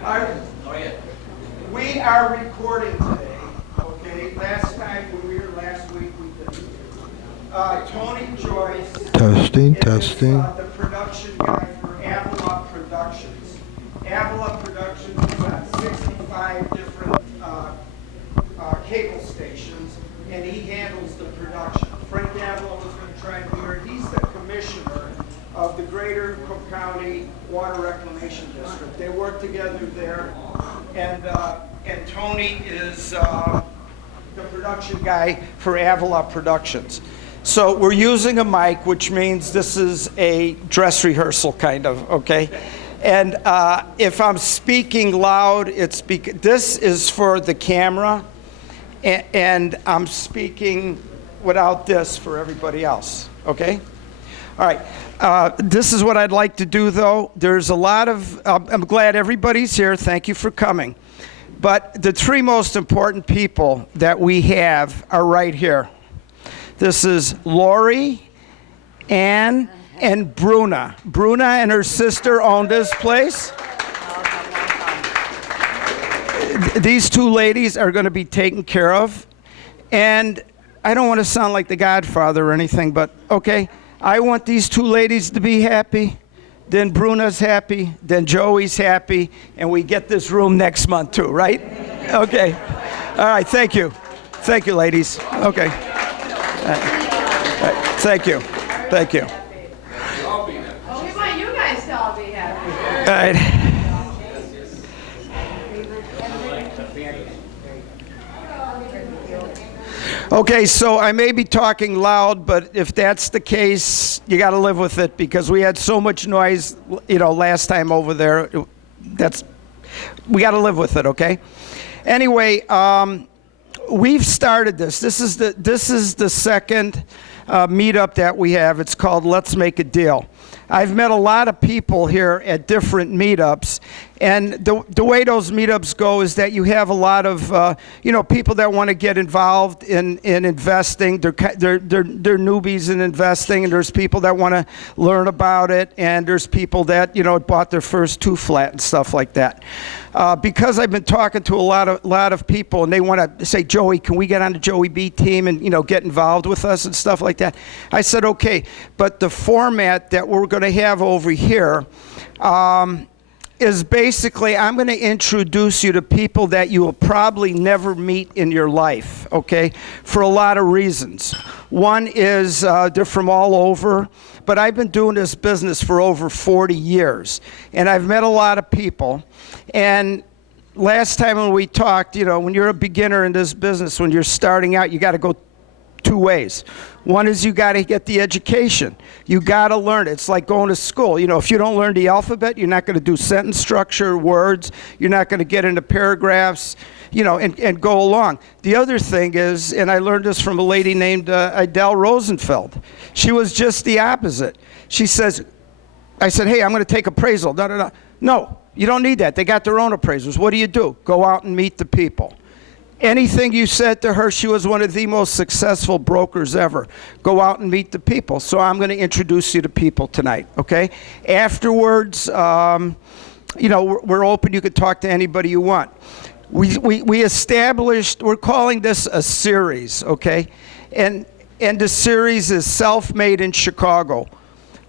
We are recording today, okay? Last time when we were here last week, we didn't. Tony Joyce Testing. the production guy for Avila Productions. Avila Productions has got 65 different cable stations, and he handles the production. Frank Avila was going to try and be here. He's the commissioner of the Greater Cook County Water Reclamation District. They work together there, and Tony is the production guy for Avila Productions. So we're using a mic, which means this is a dress rehearsal kind of, okay? And if I'm speaking loud, it's because this is for the camera, and I'm speaking without this for everybody else, okay? All right. This is what I'd like to do, though. There's a lot of, I'm glad everybody's here. Thank you for coming. But the three most important people that we have are right here. This is Lori, Ann, and Bruna. Bruna and her sister own this place. These two ladies are going to be taken care of. And I don't want to sound like the Godfather or anything, but okay. I want these two ladies to be happy, then Bruna's happy, then Joey's happy, and we get this room next month too, right? Okay. All right, thank you. Thank you, ladies. Okay. All right. Thank you. Thank you. Oh, we want you guys to all be happy. All right. Okay, so I may be talking loud, but if that's the case, you got to live with it because we had so much noise, last time over there. We got to live with it, okay? Anyway, we've started this. This is the second meetup that we have. It's called Let's Make a Deal. I've met a lot of people here at different meetups, and the way those meetups go is that you have a lot of people that want to get involved in investing. They're newbies in investing, and there's people that want to learn about it, and there's people that bought their first 2 flat and stuff like that. Because I've been talking to a lot of people, and they want to say, Joey, can we get on the Joey B team and get involved with us and stuff like that? I said, okay, but the format that we're going to have over here is basically I'm going to introduce you to people that you will probably never meet in your life, okay, for a lot of reasons. One is they're from all over, but I've been doing this business for over 40 years, and I've met a lot of people. And last time when we talked, when you're a beginner in this business, when you're starting out, you got to go 2 ways. One is you got to get the education. You got to learn it. It's like going to school. If you don't learn the alphabet, you're not going to do sentence structure, words. You're not going to get into paragraphs, and go along. The other thing is, and I learned this from a lady named Idelle Rosenfeld. She was just the opposite. She says, I said, hey, I'm going to take appraisal. No, you don't need that. They got their own appraisers. What do? Go out and meet the people. Anything you said to her, she was one of the most successful brokers ever. Go out and meet the people. So I'm going to introduce you to people tonight, okay? Afterwards, we're open. You can talk to anybody you want. We established, we're calling this a series, okay? And the series is Self-Made in Chicago.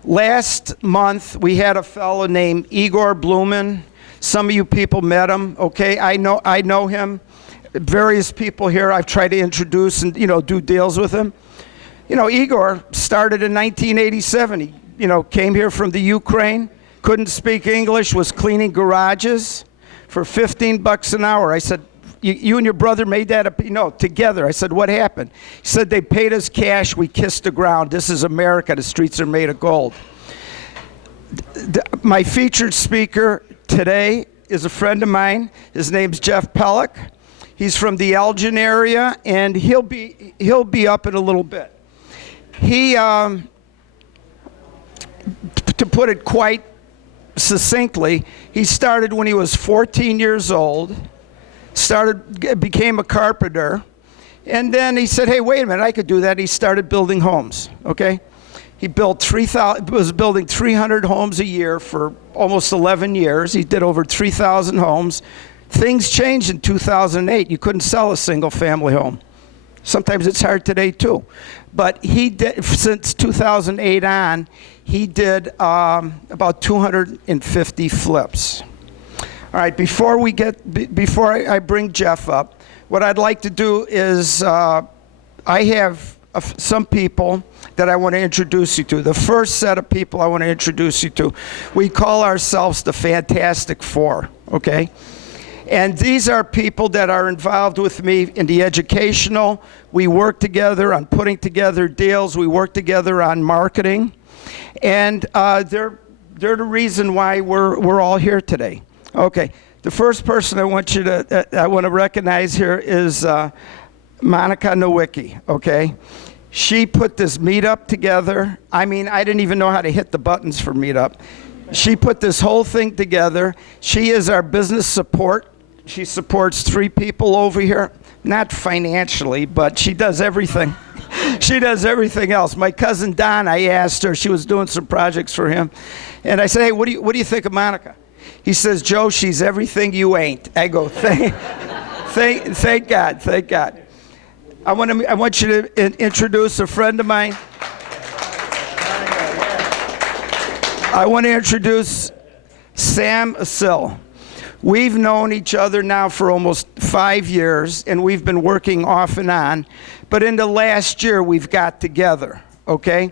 Last month, we had a fellow named Igor Blumen. Some of you people met him, okay? I know him. Various people here I've tried to introduce and, do deals with him. Igor started in 1987. He, came here from the Ukraine, couldn't speak English, was cleaning garages for $15 an hour. I said, you and your brother made that up? Together. I said, what happened? He said, they paid us cash, we kissed the ground. This is America, the streets are made of gold. My featured speaker today is a friend of mine. His name's Jeff Pelock. He's from the Elgin area, and he'll be up in a little bit. He, to put it quite succinctly, he started when he was 14 years old, became a carpenter, and then he said, hey, wait a minute, I could do that. He started building homes, okay? He was building 300 homes a year for almost 11 years. He did over 3,000 homes. Things changed in 2008. You couldn't sell a single family home. Sometimes it's hard today too. But he did, since 2008 on, he did about 250 flips. All right, before I bring Jeff up, what I'd like to do is I have some people that I want to introduce you to. The first set of people I want to introduce you to, we call ourselves the Fantastic Four, okay? And these are people that are involved with me in the educational. We work together on putting together deals. We work together on marketing. And they're the reason why we're all here today. Okay, the first person I want to recognize here is Monica Nowicki, okay? She put this meetup together. I mean, I didn't even know how to hit the buttons for meetup. She put this whole thing together. She is our business support. She supports 3 people over here, not financially, but she does everything. She does everything else. My cousin Don, I asked her, she was doing some projects for him, and I said, hey, what do you think of Monica? He says, Joe, she's everything you ain't. I go, thank God, thank God. I want you to introduce a friend of mine. I want to introduce Sam Asil. We've known each other now for almost 5 years, and we've been working off and on. But in the last year, we've got together, okay?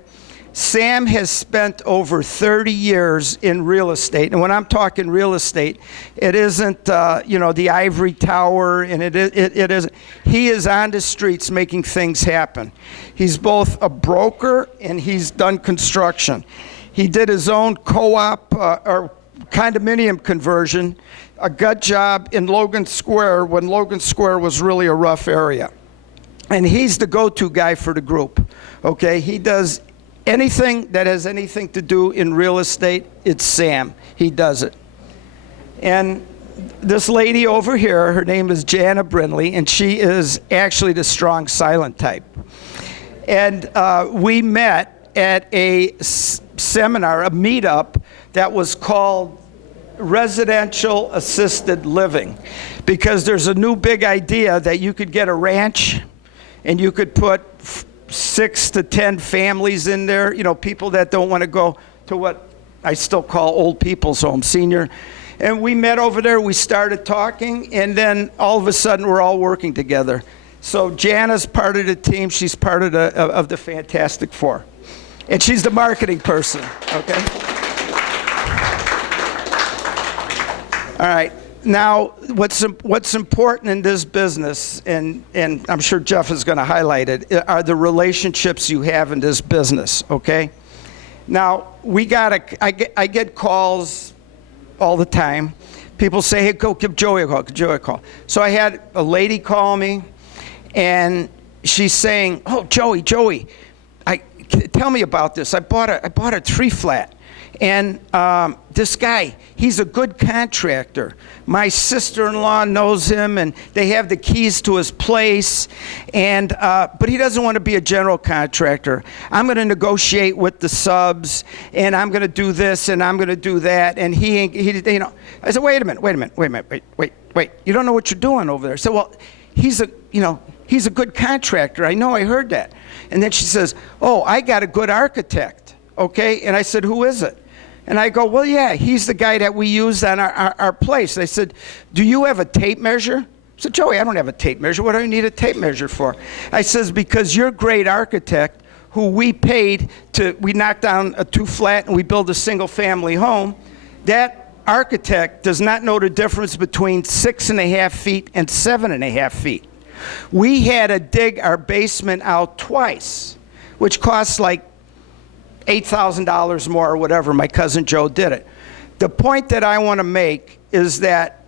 Sam has spent over 30 years in real estate. And when I'm talking real estate, it isn't, the ivory tower, and it isn't. He is on the streets making things happen. He's both a broker and he's done construction. He did his own co-op or condominium conversion, a gut job in Logan Square when Logan Square was really a rough area. And he's the go-to guy for the group, okay? He does anything that has anything to do in real estate, it's Sam. He does it. And this lady over here, her name is Jana Brindley, and she is actually the strong silent type. And we met at a seminar, a meetup that was called Residential Assisted Living, because there's a new big idea that you could get a ranch and you could put 6 to 10 families in there, people that don't want to go to what I still call old people's home, senior. And we met over there, we started talking, and then all of a sudden we're all working together. So Jana's part of the team, she's part of the Fantastic Four. And she's the marketing person, okay? All right. Now, what's important in this business, and I'm sure Jeff is going to highlight it, are the relationships you have in this business, okay? Now, I get calls all the time. People say, hey, go give Joey a call, So I had a lady call me, and she's saying, oh, Joey, tell me about this. I bought a 3-flat. And this guy, he's a good contractor. My sister-in-law knows him, and they have the keys to his place. And but he doesn't want to be a general contractor. I'm going to negotiate with the subs, and I'm going to do this, and I'm going to do that. And I said, wait a minute. You don't know what you're doing over there. So, well, he's a good contractor. I know. I heard that. And then she says, oh, I got a good architect. Okay. And I said, who is it? And I go, well, yeah, he's the guy that we used on our place. They said, do you have a tape measure? I said, Joey, I don't have a tape measure. What do I need a tape measure for? I says, because your great architect, who we paid we knocked down a 2-flat and we built a single-family home, that architect does not know the difference between 6.5 feet and 7.5 feet. We had to dig our basement out twice, which costs like $8,000 more or whatever. My cousin Joe did it. The point that I want to make is that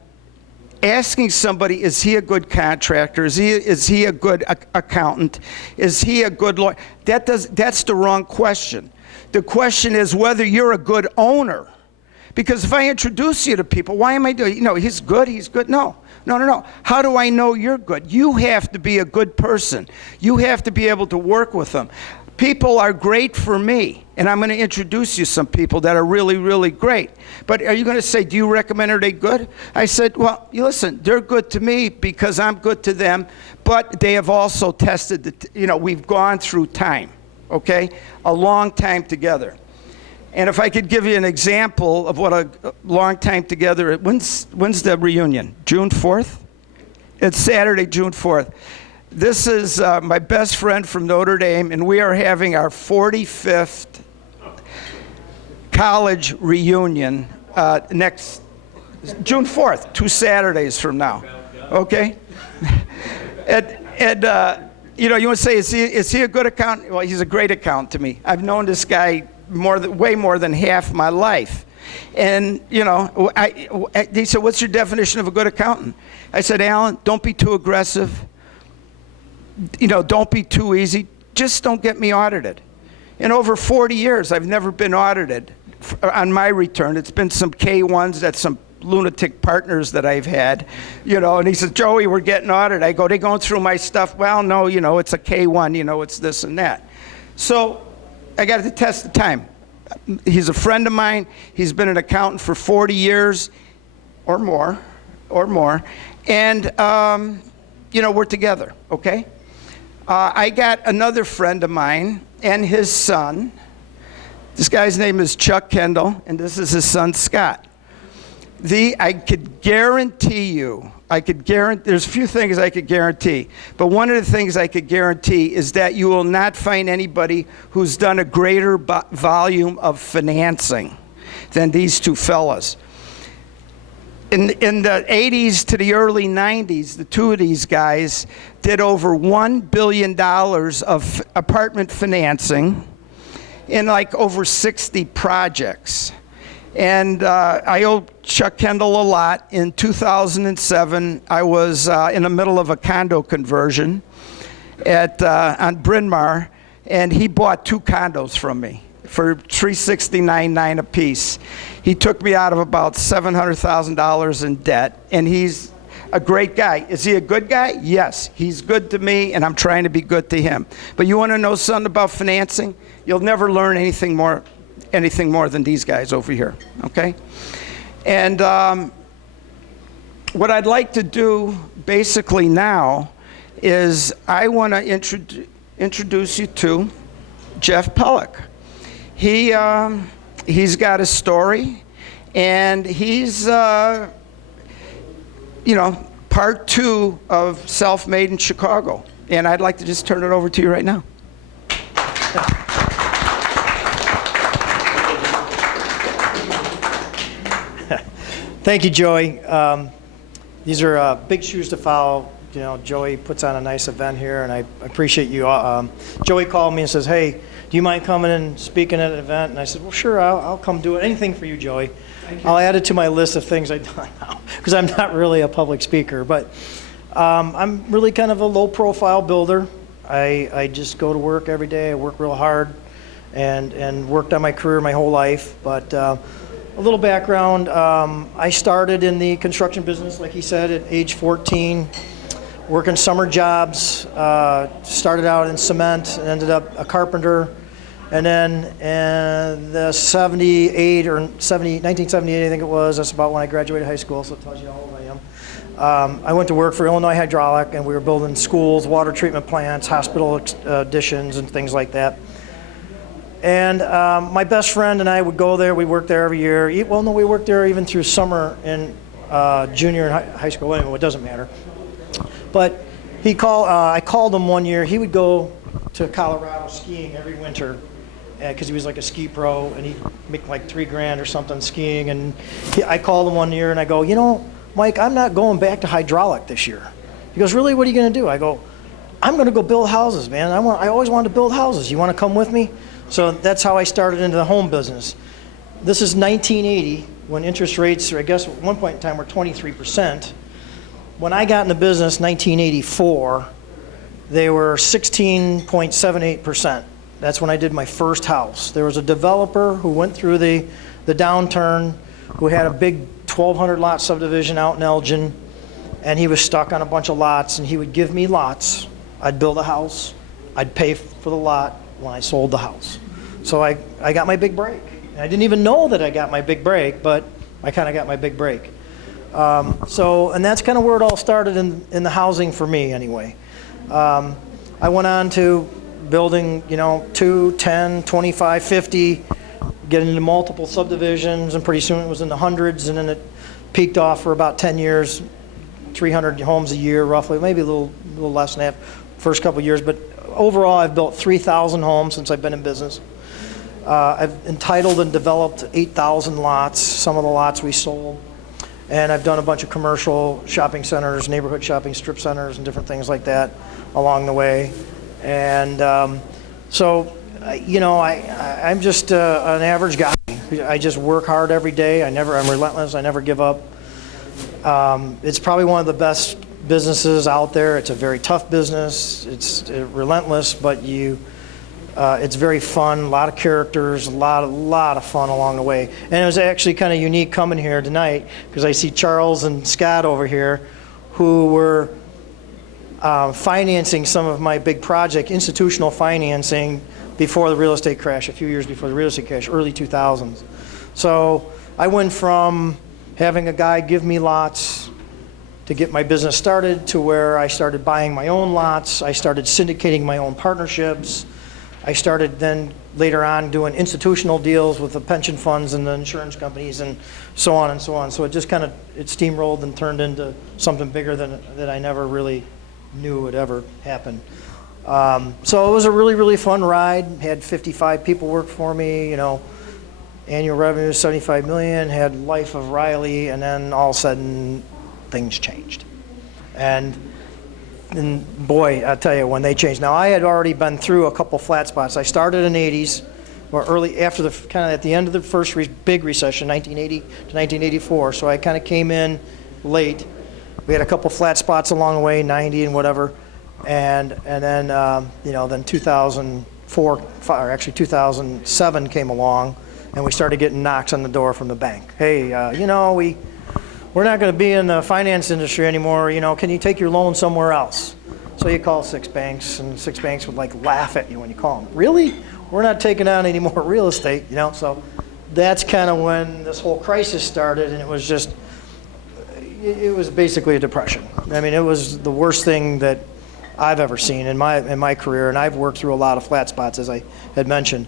asking somebody, is he a good contractor? Is he a good accountant? Is he a good lawyer? That's the wrong question. The question is whether you're a good owner. Because if I introduce you to people, why am I doing, he's good. No. How do I know you're good? You have to be a good person. You have to be able to work with them. People are great for me, and I'm going to introduce you some people that are really, really great. But are you going to say, do you recommend, are they good? I said, well, you listen, they're good to me because I'm good to them, but they have also tested, we've gone through time, okay? A long time together. And if I could give you an example of what a long time together, when's the reunion? June 4th? It's Saturday, June 4th. This is my best friend from Notre Dame, and we are having our 45th college reunion next June 4th, 2 Saturdays from now. Okay? and you want to say, is he a good accountant? Well, he's a great accountant to me. I've known this guy way more than half my life. And, he said, what's your definition of a good accountant? I said, Alan, don't be too aggressive. Don't be too easy. Just don't get me audited. In over 40 years, I've never been audited on my return. It's been some K1s that some lunatic partners that I've had, and he says, Joey, we're getting audited. I go, they going through my stuff? Well, no, it's a K1, it's this and that. So I got to test the time. He's a friend of mine. He's been an accountant for 40 years or more. And, we're together, okay? I got another friend of mine and his son. This guy's name is Chuck Kendall, and this is his son, Scott. I could guarantee you, there's a few things I could guarantee, but one of the things I could guarantee is that you will not find anybody who's done a greater volume of financing than these two fellas. In the 80s to the early 90s, the two of these guys did over $1 billion of apartment financing in like over 60 projects. And I owe Chuck Kendall a lot. In 2007, I was in the middle of a condo conversion on Bryn Mawr, and he bought 2 condos from me for $369,900 a piece. He took me out of about $700,000 in debt, and he's a great guy. Is he a good guy? Yes, he's good to me, and I'm trying to be good to him. But you want to know something about financing? You'll never learn anything more than these guys over here, okay? And what I'd like to do basically now is I want to introduce you to Jeff Pelock. He's got a story, and he's, part 2 of Self-Made in Chicago. And I'd like to just turn it over to you right now. Thank you, Joey. These are big shoes to follow. Joey puts on a nice event here, and I appreciate you. Joey called me and says, hey, do you mind coming and speaking at an event? And I said, well, sure, I'll come do it. Anything for you, Joey. I'll add it to my list of things I've done now, because I'm not really a public speaker. But I'm really kind of a low-profile builder. I just go to work every day. I work real hard and worked on my career my whole life. But a little background, I started in the construction business, like he said, at age 14, working summer jobs. Started out in cement and ended up a carpenter. And then in the 1978, I think it was, that's about when I graduated high school, so it tells you how old I am. I went to work for Illinois Hydraulic, and we were building schools, water treatment plants, hospital additions, and things like that. And my best friend and I would go there. We worked there every year. Well, no, we worked there even through summer in junior and high school. Anyway, it doesn't matter. But I called him one year. He would go to Colorado skiing every winter because he was like a ski pro, and he'd make like $3,000 or something skiing. And I called him one year, and I go, Mike, I'm not going back to hydraulic this year. He goes, really? What are you going to do? I go, I'm going to go build houses, man. I always wanted to build houses. You want to come with me? So that's how I started into the home business. This is 1980, when interest rates, I guess at one point in time, were 23%. When I got in the business, 1984, they were 16.78%. That's when I did my first house. There was a developer who went through the downturn, who had a big 1,200 lot subdivision out in Elgin, and he was stuck on a bunch of lots, and he would give me lots. I'd build a house. I'd pay for the lot when I sold the house. So I got my big break. And I didn't even know that I got my big break, but I kind of got my big break. And that's kind of where it all started in the housing for me anyway. I went on to building, 2, 10, 25, 50, getting into multiple subdivisions, and pretty soon it was in the hundreds, and then it peaked off for about 10 years, 300 homes a year roughly, maybe a little less than that first couple of years, but overall I've built 3,000 homes since I've been in business. I've entitled and developed 8,000 lots, some of the lots we sold, and I've done a bunch of commercial shopping centers, neighborhood shopping strip centers, and different things like that along the way. And I'm just an average guy. I just work hard every day. I'm relentless. I never give up. It's probably one of the best businesses out there. It's a very tough business. It's relentless, but it's very fun. A lot of characters, a lot of fun along the way. And it was actually kind of unique coming here tonight because I see Charles and Scott over here, who were financing some of my big project, institutional financing, before the real estate crash, a few years before the real estate crash, early 2000s. So I went from having a guy give me lots to get my business started to where I started buying my own lots. I started syndicating my own partnerships. I started then later on doing institutional deals with the pension funds and the insurance companies and so on and so on. So it just kind of, it steamrolled and turned into something bigger that I never really knew would ever happen. So it was a really, really fun ride. Had 55 people work for me, annual revenue 75 million, had Life of Riley, and then all of a sudden things changed. And boy, I tell you, when they changed. Now I had already been through a couple flat spots. I started in the 80s, or early, after at the end of the first big recession, 1980 to 1984. So I kind of came in late. We had a couple flat spots along the way, 90 and whatever. And then, then 2004, or actually 2007 came along, and we started getting knocks on the door from the bank. Hey, we're not going to be in the finance industry anymore. Can you take your loan somewhere else? So you call 6 banks, and 6 banks would laugh at you when you call them. Really? We're not taking on any more real estate, So that's kind of when this whole crisis started, and it was basically a depression. I mean, it was the worst thing that I've ever seen in my career, and I've worked through a lot of flat spots, as I had mentioned.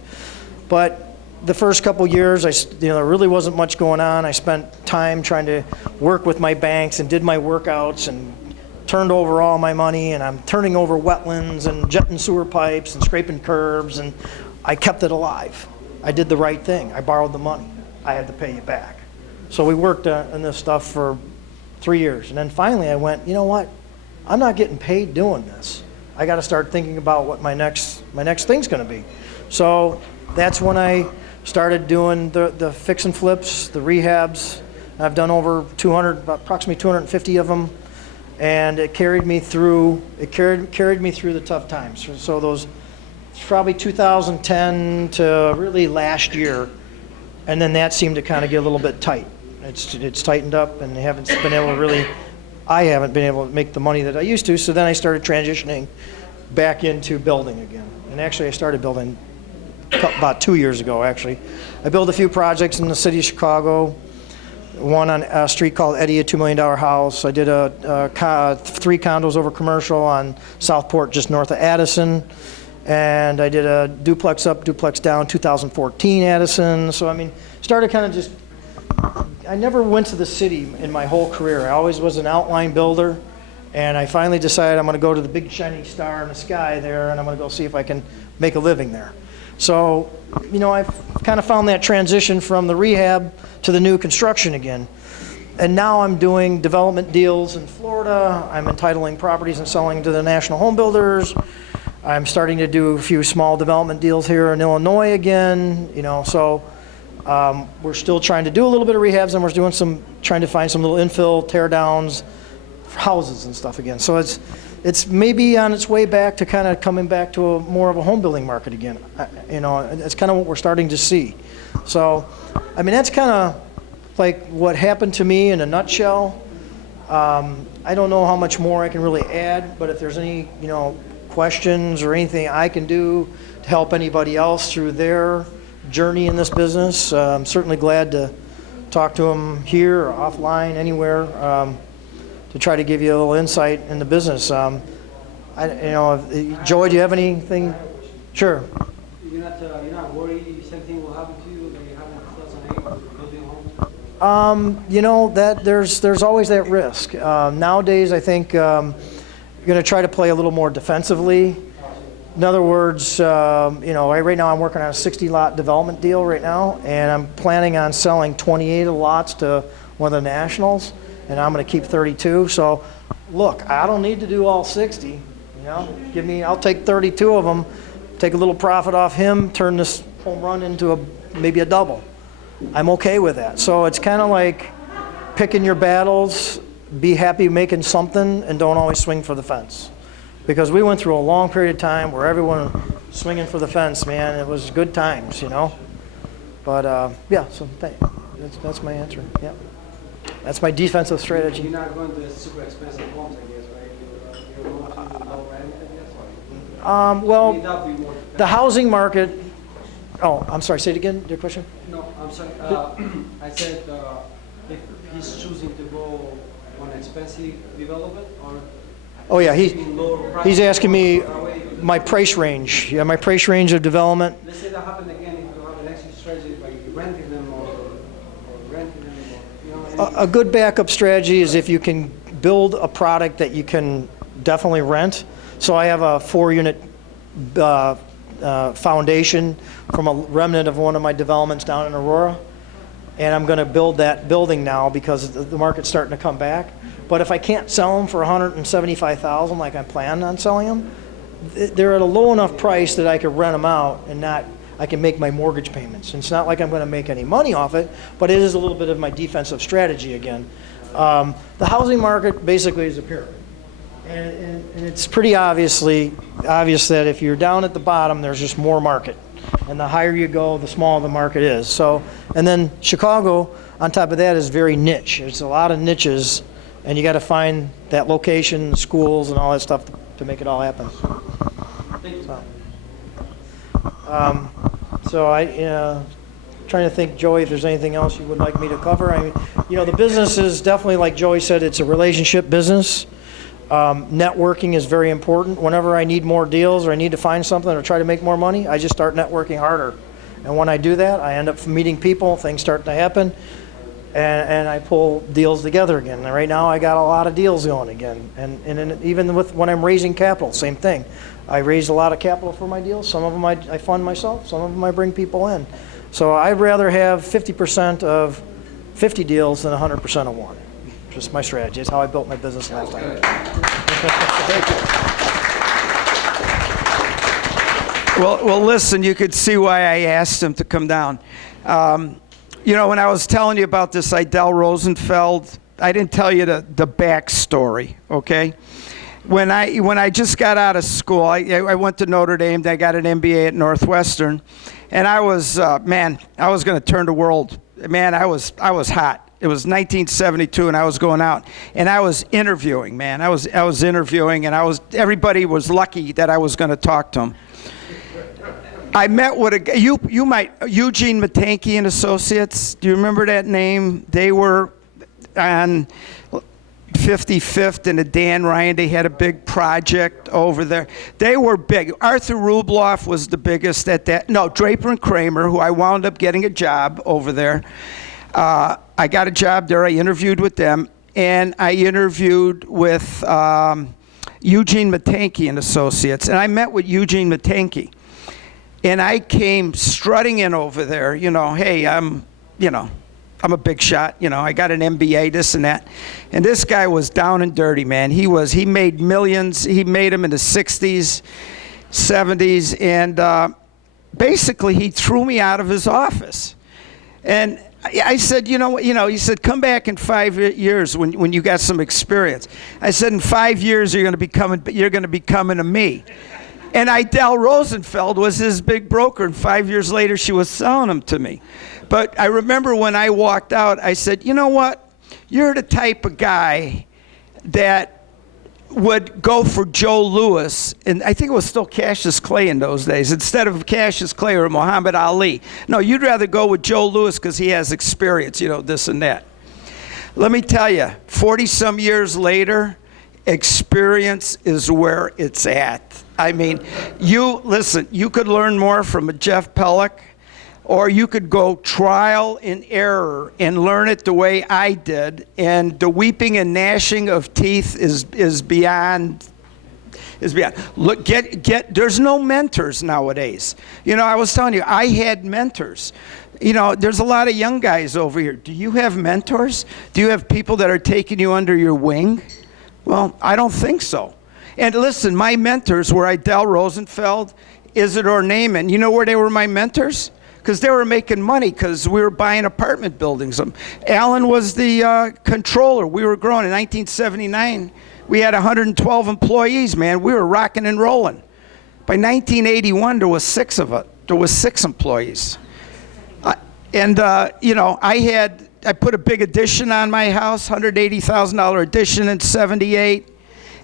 But the first couple years, there really wasn't much going on. I spent time trying to work with my banks and did my workouts and turned over all my money, and I'm turning over wetlands and jetting sewer pipes and scraping curbs, and I kept it alive. I did the right thing. I borrowed the money. I had to pay you back. So we worked on this stuff for 3 years, and then finally I went, you know what? I'm not getting paid doing this. I got to start thinking about what my next thing's going to be. So that's when I started doing the fix and flips, the rehabs. I've done over approximately 250 of them, and it carried me through the tough times. So those probably 2010 to really last year, and then that seemed to kind of get a little bit tight. It's tightened up, and I haven't been able to make the money that I used to. So then I started transitioning back into building again. And actually I started building about 2 years ago, actually. I built a few projects in the city of Chicago. One on a street called Eddie, a $2 million house. I did 3 condos over commercial on Southport, just north of Addison. And I did a duplex up, duplex down, 2014 Addison. So, started kind of just, I never went to the city in my whole career. I always was an outline builder. And I finally decided I'm going to go to the big shiny star in the sky there, and I'm going to go see if I can make a living there. So, I've kind of found that transition from the rehab to the new construction again. And now I'm doing development deals in Florida. I'm entitling properties and selling to the national home builders. I'm starting to do a few small development deals here in Illinois again. We're still trying to do a little bit of rehabs, and we're doing trying to find some little infill tear downs for houses and stuff again. So it's maybe on its way back to kind of coming back to more of a home building market again. It's kind of what we're starting to see. So, that's kind of like what happened to me in a nutshell. I don't know how much more I can really add, but if there's any, questions or anything I can do to help anybody else through their journey in this business, I'm certainly glad to talk to them here or offline, anywhere, to try to give you a little insight in the business. Joey, do you have anything? Sure. You're not worried something will happen to you like you happened in 2008 building homes? That there's always that risk. Nowadays, I think you're going to try to play a little more defensively. In other words, right now I'm working on a 60-lot development deal right now, and I'm planning on selling 28 of the lots to one of the nationals, and I'm going to keep 32. So, look, I don't need to do all 60. I'll take 32 of them, take a little profit off him, turn this home run into maybe a double. I'm okay with that. So it's kind of like picking your battles, be happy making something, and don't always swing for the fence. Because we went through a long period of time where everyone was swinging for the fence, man. It was good times, But, so that's my answer, yeah. That's my defensive strategy. You're not going to super expensive homes, I guess, right? You're going to low rent, I guess? Well, the housing market, I'm sorry, say it again, your question? No, I'm sorry. I said if he's choosing to go on expensive development or... Oh, yeah, he's asking me my price range. Yeah, my price range of development. Let's say that happened again, if you have an exit strategy by renting them or renting them or, A good backup strategy is if you can build a product that you can definitely rent. So I have a 4-unit foundation from a remnant of one of my developments down in Aurora. And I'm going to build that building now because the market's starting to come back. But if I can't sell them for $175,000 like I plan on selling them, they're at a low enough price that I could rent them out and I can make my mortgage payments. And it's not like I'm going to make any money off it, but it is a little bit of my defensive strategy again. The housing market basically is a pyramid. And it's pretty obvious that if you're down at the bottom, there's just more market. And the higher you go, the smaller the market is. So, and then Chicago, on top of that, is very niche. There's a lot of niches, and you got to find that location, schools, and all that stuff to make it all happen. Trying to think, Joey, if there's anything else you would like me to cover. The business is definitely, like Joey said, it's a relationship business. Networking is very important. Whenever I need more deals or I need to find something or try to make more money, I just start networking harder. And when I do that, I end up meeting people, things start to happen, and I pull deals together again. And right now I got a lot of deals going again. And even when I'm raising capital, same thing. I raise a lot of capital for my deals. Some of them I fund myself, some of them I bring people in. So I'd rather have 50% of 50 deals than 100% of one. Just my strategy. It's how I built my business last time. Thank you. Well, listen, you could see why I asked him to come down. When I was telling you about this Idell Rosenfeld, I didn't tell you the backstory, okay? When I just got out of school, I went to Notre Dame. I got an MBA at Northwestern, and I was going to turn the world. Man, I was hot. It was 1972, and I was going out, and I was interviewing, man. I was interviewing, and everybody was lucky that I was going to talk to them. I met with a guy, Eugene Matanke and Associates. Do you remember that name? They were on 55th and the Dan Ryan. They had a big project over there. They were big. Arthur Rubloff was the biggest at that. No, Draper and Kramer, who I wound up getting a job over there. I got a job there. I interviewed with them, and I interviewed with Eugene Matanke and Associates, and I met with Eugene Matanke, and I came strutting in over there. Hey, I'm a big shot. I got an MBA, this and that, and this guy was down and dirty, man. He made millions. He made them in the 60s, 70s, and basically he threw me out of his office, and I said, he said, come back in 5 years when you got some experience. I said, in 5 years you're going to be coming to me. And Idell Rosenfeld was his big broker, and 5 years later she was selling them to me. But I remember when I walked out, I said, you know what? You're the type of guy that would go for Joe Louis, and I think it was still Cassius Clay in those days, instead of Cassius Clay or Muhammad Ali. No, you'd rather go with Joe Louis because he has experience, this and that. Let me tell you, 40-some years later, experience is where it's at. I mean, you could learn more from a Jeff Pelock, or you could go trial and error and learn it the way I did. And the weeping and gnashing of teeth is beyond. Look, there's no mentors nowadays. I was telling you, I had mentors. There's a lot of young guys over here. Do you have mentors? Do you have people that are taking you under your wing? Well, I don't think so. And listen, my mentors were Idell Rosenfeld, Isidore Naaman. You know where they were my mentors? Because they were making money because we were buying apartment buildings. Alan was the controller. We were growing. In 1979, we had 112 employees, man. We were rocking and rolling. By 1981, there was 6 of us. There was 6 employees. I put a big addition on my house, $180,000 addition in '78,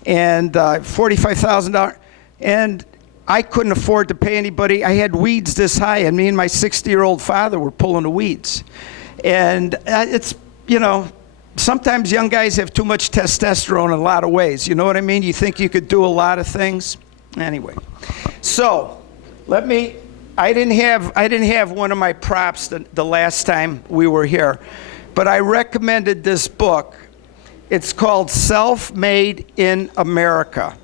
and $45,000. And I couldn't afford to pay anybody. I had weeds this high, and me and my 60-year-old father were pulling the weeds. And sometimes young guys have too much testosterone in a lot of ways. You know what I mean? You think you could do a lot of things. Anyway, so I didn't have one of my props the last time we were here, but I recommended this book. It's called Self-Made in America.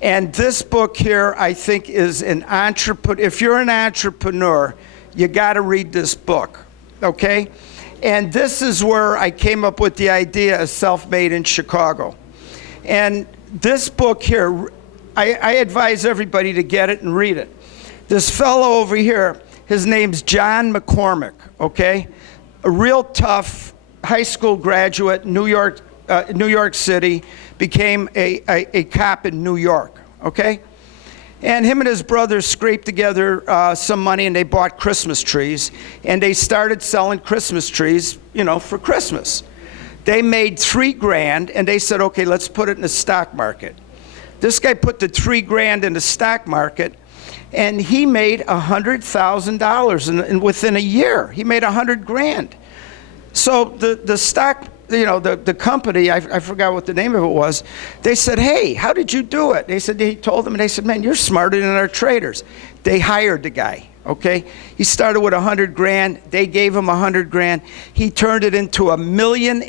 And this book here, I think, is an entrepreneur. If you're an entrepreneur, you got to read this book, okay? And this is where I came up with the idea of Self-Made in Chicago. And this book here, I advise everybody to get it and read it. This fellow over here, his name's John McCormick, okay? A real tough high school graduate, New York City, became a cop in New York, okay? And him and his brothers scraped together some money, and they bought Christmas trees, and they started selling Christmas trees, for Christmas. They made $3,000, and they said, okay, let's put it in the stock market. This guy put the $3,000 in the stock market, and he made $100,000 and within a year. He made $100,000. So the stock, the company, I forgot what the name of it was, they said, hey, how did you do it? He told them, and they said, man, you're smarter than our traders. They hired the guy, okay? He started with $100,000. They gave him $100,000. He turned it into $1.5 million.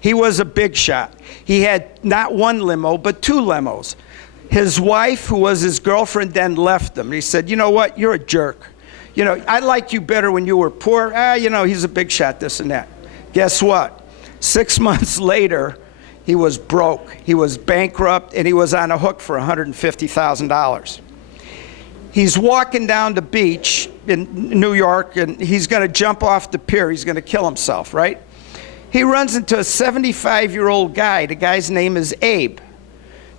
He was a big shot. He had not one limo, but 2 limos. His wife, who was his girlfriend, then left him. He said, you know what, you're a jerk. I liked you better when you were poor. He's a big shot, this and that. Guess what? 6 months later, he was broke. He was bankrupt, and he was on a hook for $150,000. He's walking down the beach in New York, and he's going to jump off the pier. He's going to kill himself, right? He runs into a 75-year-old guy. The guy's name is Abe.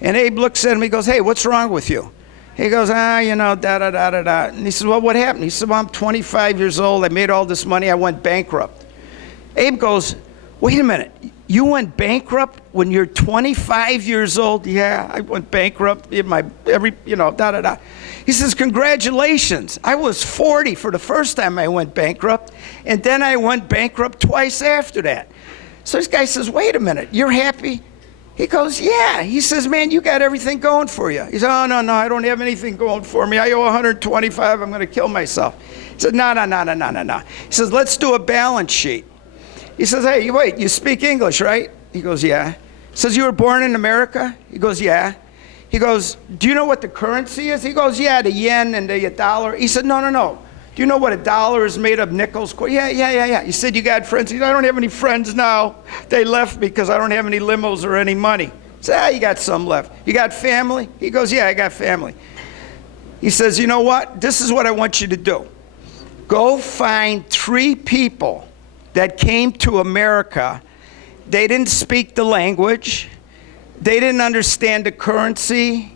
And Abe looks at him. He goes, hey, what's wrong with you? He goes, da-da-da-da-da. And he says, well, what happened? He said, well, I'm 25 years old. I made all this money. I went bankrupt. Abe goes, wait a minute. You went bankrupt when you're 25 years old? Yeah, I went bankrupt in da-da-da. He says, congratulations. I was 40 for the first time I went bankrupt, and then I went bankrupt twice after that. So this guy says, wait a minute, you're happy? He goes, yeah. He says, man, you got everything going for you. He says, oh, no, I don't have anything going for me. I owe 125. I'm going to kill myself. He says, no. He says, let's do a balance sheet. He says, hey, wait, you speak English, right? He goes, yeah. He says, you were born in America? He goes, yeah. He goes, do you know what the currency is? He goes, yeah, the yen and the dollar. He said, no. Do you know what a dollar is made of? Nickels? Yeah. He said, you got friends? He said, I don't have any friends now. They left me because I don't have any limos or any money. He said, you got some left. You got family? He goes, yeah, I got family. He says, you know what? This is what I want you to do. Go find 3 people that came to America. They didn't speak the language. They didn't understand the currency.